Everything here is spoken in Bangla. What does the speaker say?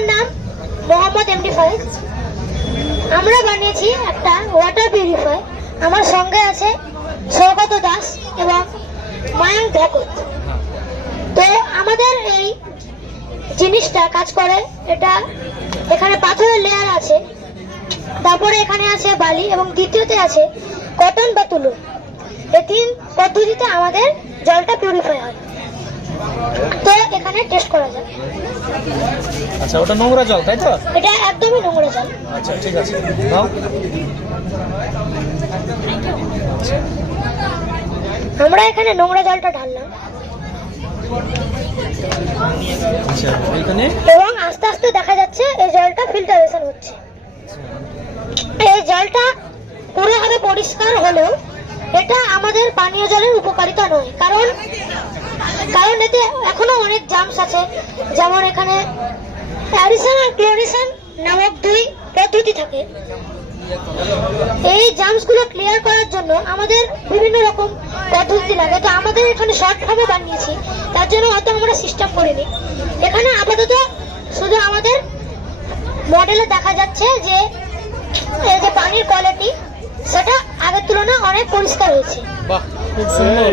আমার নাম মোহাম্মদ এমডি ফাইজ। আমরা বানিয়েছি একটা ওয়াটার পিউরিফায়ার। আমার সঙ্গে আছে সৌগত দাস এবং মায়াঙ্ক ভকত। তো আমাদের এই জিনিসটা কাজ করে, এটা এখানে পাথরের লেয়ার আছে, তারপরে এখানে আছে বালি এবং দ্বিতীয়তে আছে কটন বা তুলো। এই তিন পদ্ধতিতে আমাদের জলটা পিউরিফাই হয়। তো এখানে টেস্ট করা যায়। আচ্ছা, ওটা নোংরা জল তাই তো? এটা একদমই নোংরা জল। আচ্ছা, ঠিক আছে, নাও। আমরা এখানে নোংরা জলটা ঢাললাম আচ্ছা, এখানে এবং আস্তে আস্তে দেখা যাচ্ছে এই জলটা ফিল্টারেশন হচ্ছে। এই জলটা পুরোভাবে পরিষ্কার হলেও এটা আমাদের পানীয় জলের উপকারিতা নয়, কারণ এতে এখনো অনেক জার্মস আছে। যেমন এখানে অ্যাডিশন আর ক্লোরিনেশন নামক দুই পদ্ধতি থাকে। এই জার্মস গুলো ক্লিয়ার করার জন্য আমাদের বিভিন্ন রকম পদ্ধতি লাগে। তো আমাদের এখানে শর্ট ভাবে বানিয়েছি, তার জন্য হয়তো আমরা সিস্টেম করিনি। এখানে আপাতত শুধু আমাদের মডেলে দেখা যাচ্ছে যে এই যে পানির কোয়ালিটি সেটা আগের তুলনায় অনেক পরিষ্কার হয়েছে। বাহ, খুব সুন্দর।